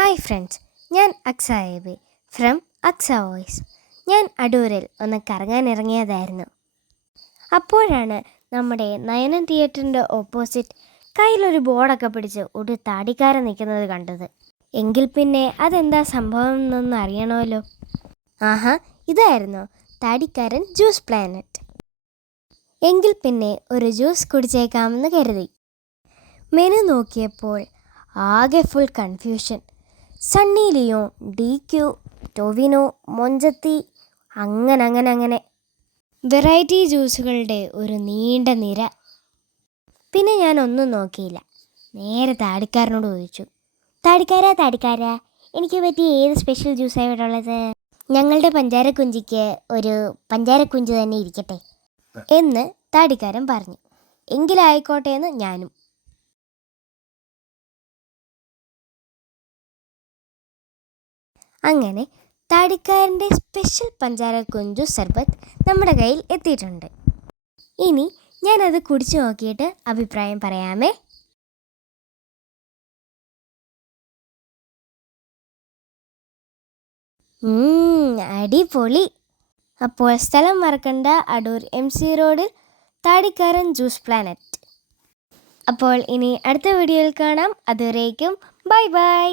Hi friends, ഞാൻ അക്സായബി from Aqsa voice. ഞാൻ അടൂരിൽ ഒന്ന് കറങ്ങാനിറങ്ങിയതായിരുന്നു. അപ്പോഴാണ് നമ്മുടെ നയനം തിയേറ്ററിൻ്റെ ഓപ്പോസിറ്റ് കയ്യിലൊരു ബോർഡൊക്കെ പിടിച്ച് ഒരു താടിക്കാരൻ നിൽക്കുന്നത് കണ്ടത്. എങ്കിൽ പിന്നെ അതെന്താ സംഭവം എന്നൊന്ന് അറിയണമല്ലോ. ആഹാ, ഇതായിരുന്നു താടിക്കാരൻ ജ്യൂസ് പ്ലാനറ്റ്. എങ്കിൽ പിന്നെ ഒരു ജ്യൂസ് കുടിച്ചേക്കാമെന്ന് കരുതി. മെനു നോക്കിയപ്പോൾ ആകെ full confusion. Sunny Leone, DQ, Tovino, മൊഞ്ചത്തി, അങ്ങനെ വെറൈറ്റി ജ്യൂസുകളുടെ ഒരു നീണ്ട നിര. പിന്നെ ഞാൻ ഒന്നും നോക്കിയില്ല, നേരെ താടിക്കാരനോട് ചോദിച്ചു, താടിക്കാരാ എനിക്ക് പറ്റിയ ഏത് സ്പെഷ്യൽ ജ്യൂസാണ് ഇവിടെ ഉള്ളത്? ഞങ്ങളുടെ പഞ്ചാരക്കുഞ്ചിക്ക് ഒരു പഞ്ചാരക്കുഞ്ച് തന്നെ ഇരിക്കട്ടെ എന്ന് താടിക്കാരൻ പറഞ്ഞു. എങ്കിലായിക്കോട്ടെ എന്ന് ഞാനും. അങ്ങനെ താടിക്കാരൻ്റെ സ്പെഷ്യൽ പഞ്ചാര കുഞ്ചു സർബത്ത് നമ്മുടെ കയ്യിൽ എത്തിയിട്ടുണ്ട്. ഇനി ഞാനത് കുടിച്ചു നോക്കിയിട്ട് അഭിപ്രായം പറയാമേ. അടിപൊളി. അപ്പോൾ സ്ഥലം മറക്കണ്ട, അടൂർ MC റോഡിൽ താടിക്കാരൻ ജ്യൂസ് പ്ലാനറ്റ്. അപ്പോൾ ഇനി അടുത്ത വീഡിയോയിൽ കാണാം. അതുവരേക്കും ബൈ ബൈ.